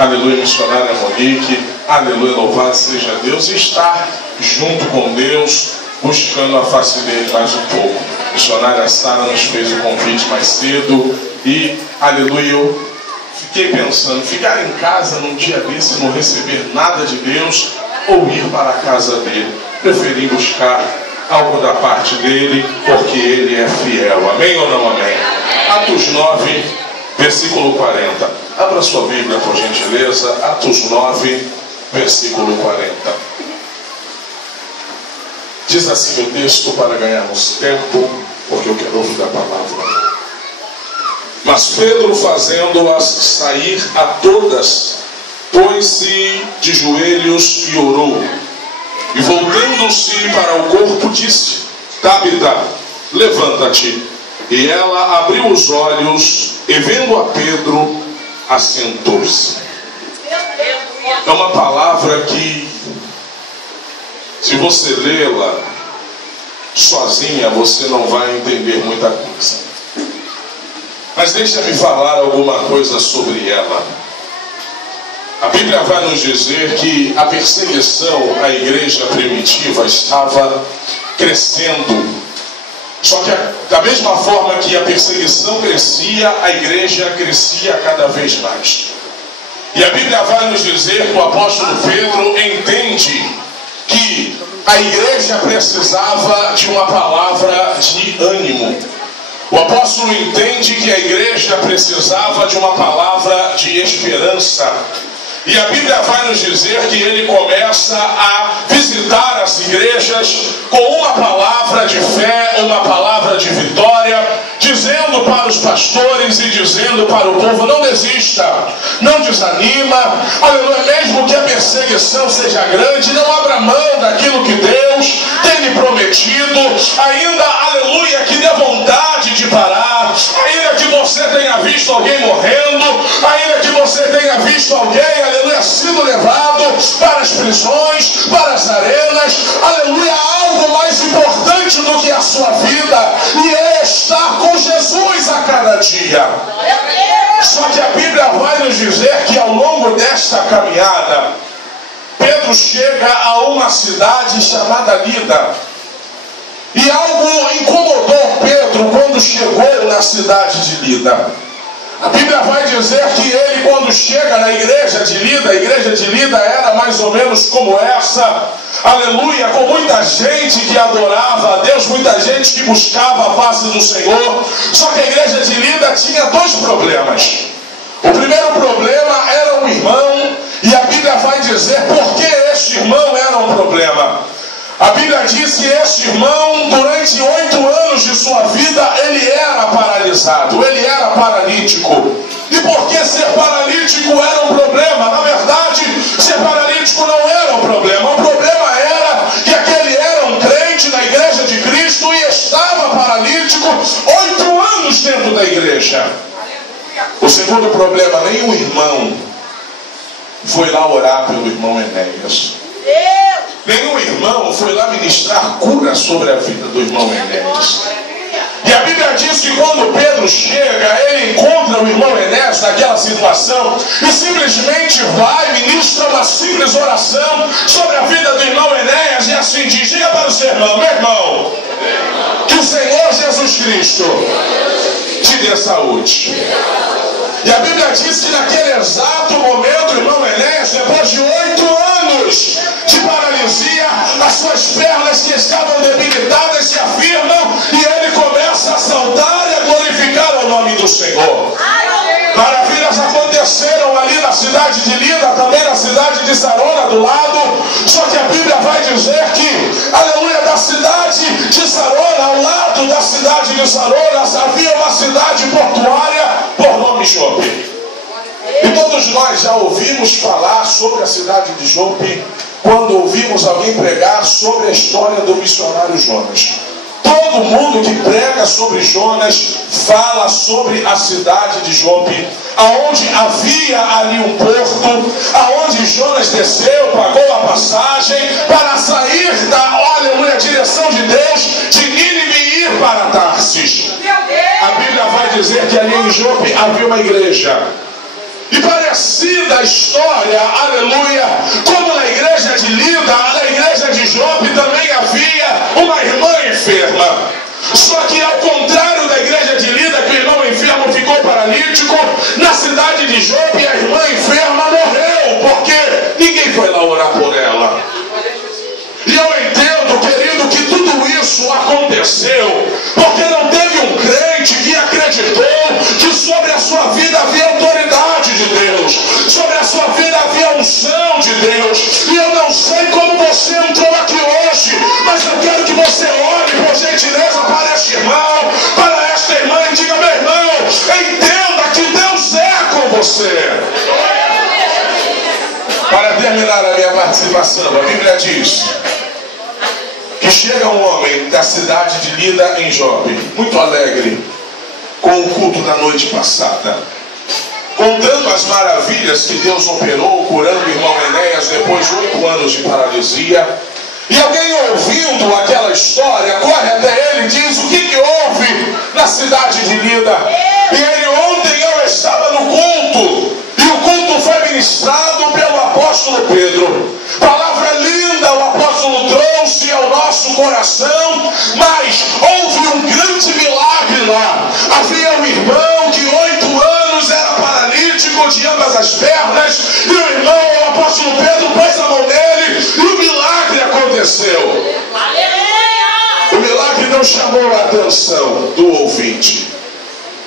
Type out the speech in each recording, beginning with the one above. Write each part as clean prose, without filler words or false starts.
aleluia, missionária Monique, aleluia, louvado seja Deus, e estar junto com Deus, buscando a face dele mais um pouco. A missionária Sara nos fez o convite mais cedo e, aleluia, eu fiquei pensando, ficar em casa num dia desse e não receber nada de Deus, ou ir para a casa dele. Preferi buscar algo da parte dele, porque ele é fiel. Amém ou não amém? Atos 9, versículo 40. Abra sua Bíblia, por gentileza. Atos 9, versículo 40. Diz assim o texto, para ganharmos tempo, porque eu quero ouvir a palavra. Mas Pedro, fazendo-as sair a todas, pôs-se de joelhos e orou. E voltando-se para o corpo, disse: Tabita, levanta-te. E ela abriu os olhos e, vendo a Pedro, assentou-se. É uma palavra que, se você lê-la sozinha, você não vai entender muita coisa. Mas deixa-me falar alguma coisa sobre ela. A Bíblia vai nos dizer que a perseguição à igreja primitiva estava crescendo. Só que da mesma forma que a perseguição crescia, a igreja crescia cada vez mais. E a Bíblia vai nos dizer que o apóstolo Pedro entende que a igreja precisava de uma palavra de ânimo. O apóstolo entende que a igreja precisava de uma palavra de esperança. E a Bíblia vai nos dizer que ele começa a visitar as igrejas com uma palavra de fé, uma palavra de vitória, dizendo para os pastores e dizendo para o povo: não desista, não desanima, aleluia, mesmo que a perseguição seja grande, não abra mão daquilo que Deus tem lhe prometido, ainda, aleluia, que dê vontade de parar, ainda que você tenha visto alguém morrendo, ainda que você tenha visto alguém, aleluia, sido levado para as prisões, para as arenas, aleluia, algo mais importante do que a sua vida, e é estar com Jesus a cada dia. Só que a Bíblia vai nos dizer que ao longo desta caminhada, Pedro chega a uma cidade chamada Lida. E algo incomodou Pedro quando chegou na cidade de Lida. A Bíblia vai dizer que ele, quando chega na igreja de Lida, a igreja de Lida era mais ou menos como essa, aleluia, com muita gente que adorava a Deus, muita gente que buscava a face do Senhor. Só que a igreja de Lida tinha dois problemas. O primeiro problema era um irmão, e a Bíblia vai dizer por que este irmão era um problema. A Bíblia diz que este irmão, durante 8 anos de sua vida, ele era paralisado, ele era paralítico. E por que ser paralítico era um problema? Na verdade, ser paralítico não era um problema. O problema era que aquele era um crente na igreja de Cristo e estava paralítico 8 anos dentro da igreja. O segundo problema, nenhum irmão foi lá orar pelo irmão Enéas. Nenhum irmão foi lá ministrar cura sobre a vida do irmão Enéas. E a Bíblia diz que quando Pedro chega, ele encontra o irmão Enéas naquela situação e simplesmente vai, ministra uma simples oração sobre a vida do irmão Enéas e assim diz: diga para o seu irmão: meu irmão, que o Senhor Jesus Cristo te dê saúde. E a Bíblia diz que naquele exato momento o irmão Enéas, depois de 8 anos de paralisia, as suas pernas que estavam debilitadas se afirmam e ele começa a saltar e a glorificar o nome do Senhor. Maravilhas aconteceram ali na cidade de Lida, também na cidade de Sarona do lado. Só que a Bíblia vai dizer que, aleluia, da cidade de Sarona, ao lado da cidade de Sarona, havia uma cidade portuária por nome Jope. E todos nós já ouvimos falar sobre a cidade de Jope quando ouvimos alguém pregar sobre a história do missionário Jonas. Todo mundo que prega sobre Jonas fala sobre a cidade de Jope, aonde havia ali um porto, aonde Jonas desceu, pagou a passagem para sair da, aleluia, direção de Deus, de Nínive e ir para Tarsis. A Bíblia vai dizer que ali em Jope havia uma igreja. E parecia conhecida a história, aleluia, como na igreja de Lida, na igreja de Jope também havia uma irmã enferma. Só que ao contrário da igreja de Lida, que o irmão enfermo ficou paralítico, na cidade de Jope a irmã enferma morreu, porque ninguém foi lá orar por ela. E eu entendo, querido, que tudo isso aconteceu porque não teve um crente que acreditou que sobre a sua vida havia autoridade de Deus, sobre a sua vida havia unção de Deus. E eu não sei como você entrou aqui hoje, mas eu quero que você ore por gentileza para este irmão, para esta irmã, e diga: meu irmão, entenda que Deus é com você. Para terminar a minha participação, a Bíblia diz que chega um homem da cidade de Lida em Jope, muito alegre com o culto da noite passada, contando as maravilhas que Deus operou, curando o irmão Enéas depois de 8 anos de paralisia. E alguém ouvindo aquela história corre até ele e diz: o que houve na cidade de Lida? E ele: ontem eu estava no culto, e o culto foi ministrado pelo apóstolo Pedro. Palavra linda o apóstolo trouxe ao nosso coração, mas houve um grande milagre lá. Havia um irmão que 8 anos era paralítico de ambas as pernas, e o irmão, o apóstolo Pedro, pôs a mão nele e o milagre aconteceu. O milagre não chamou a atenção do ouvinte.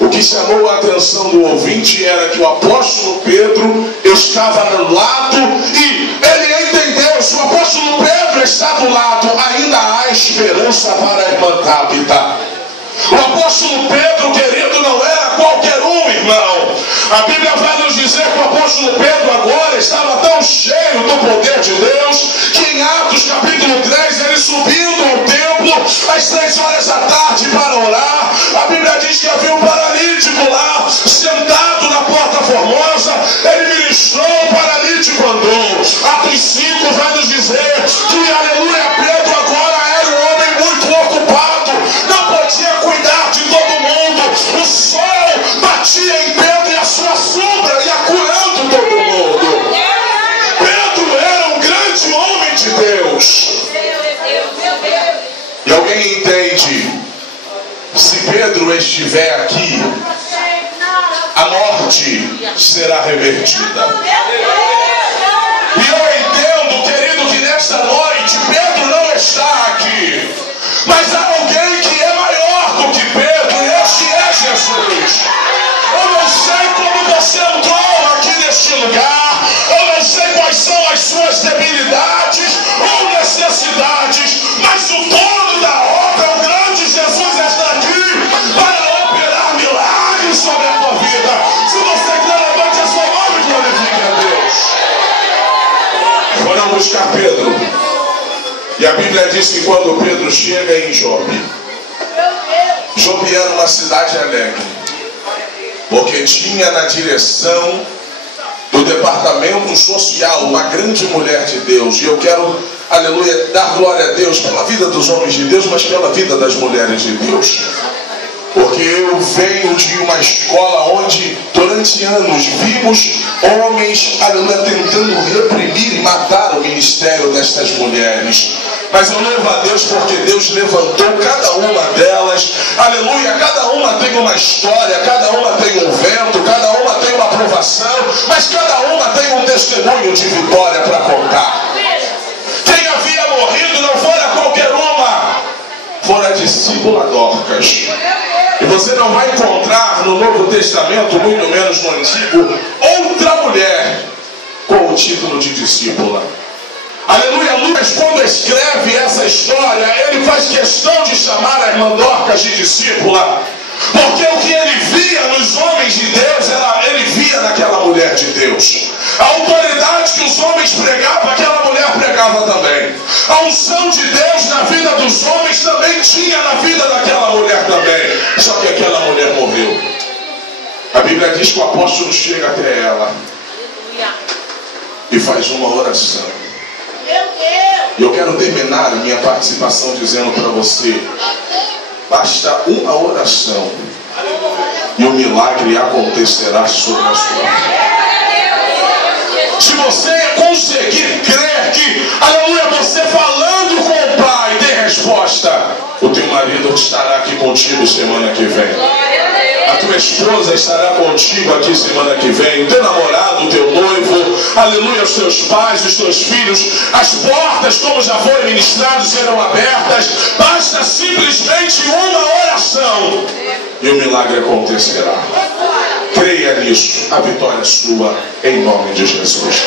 O que chamou a atenção do ouvinte era que o apóstolo Pedro estava no lado, e ele entendeu: se o apóstolo Pedro está do lado, ainda há esperança para a irmã Tabita. O apóstolo Pedro, querido, não era qualquer um, irmão. A Bíblia vai nos dizer que o apóstolo Pedro agora estava tão cheio do poder de Deus, que em Atos capítulo 3, ele subindo ao templo às 3 horas da tarde para orar, a Bíblia diz que havia um paralítico lá, sentado na porta formosa. Ele ministrou, o paralítico andou. Atos 5 vai nos dizer que, aleluia, Pedro agora era um homem muito ocupado, não podia cuidar de todo mundo. O sol batia em Pedro e a sua sombra ia curando todo mundo. Pedro era um grande homem de Deus. E alguém entende: se Pedro estiver aqui, a morte será revertida. E eu entendo, querido, que nesta noite Pedro não está aqui, mas há alguém que é maior do que Pedro, e este é Jesus. Eu não sei como você entrou aqui neste lugar, eu não sei quais são as suas debilidades ou necessidades, mas o dono da obra, o grande Jesus, está aqui para operar milagres sobre a tua vida. Se você quer, levante a sua mão e glorifique a Deus. Foram buscar Pedro. E a Bíblia diz que quando Pedro chega em Jope, Jope era uma cidade alegre, porque tinha na direção do departamento social uma grande mulher de Deus. E eu quero, aleluia, dar glória a Deus pela vida dos homens de Deus, mas pela vida das mulheres de Deus. Porque eu venho de uma escola onde durante anos vimos homens, aleluia, tentando reprimir e matar o ministério destas mulheres. Mas eu louvo a Deus porque Deus levantou cada uma delas, aleluia. Cada uma tem uma história, cada uma tem um vento, cada uma tem uma provação, mas cada uma tem um testemunho de vitória para contar. Quem havia morrido não fora qualquer uma, fora a discípula Dorcas. E você não vai encontrar no Novo Testamento, muito menos no Antigo, outra mulher com o título de discípula. Aleluia. Lucas, quando escreve essa história, ele faz questão de chamar a irmã Dorcas de discípula, porque o que ele via nos homens de Deus, ele via naquela mulher de Deus. A autoridade que os homens pregavam, aquela mulher pregava também. A unção de Deus na vida dos homens também tinha na vida daquela mulher também. Só que aquela mulher morreu. A Bíblia diz que o apóstolo chega até ela e faz uma oração. E eu quero terminar a minha participação dizendo para você: basta uma oração e o milagre acontecerá sobre a sua vida. você conseguir crer que, aleluia, você falando com o Pai tem resposta, o teu marido estará aqui contigo semana que vem. A tua esposa estará contigo aqui semana que vem. O teu namorado, o teu noivo, aleluia, os teus pais, os teus filhos. As portas, como já foram ministrados, serão abertas. Basta simplesmente uma oração e o milagre acontecerá. Creia nisso. A vitória é sua, em nome de Jesus.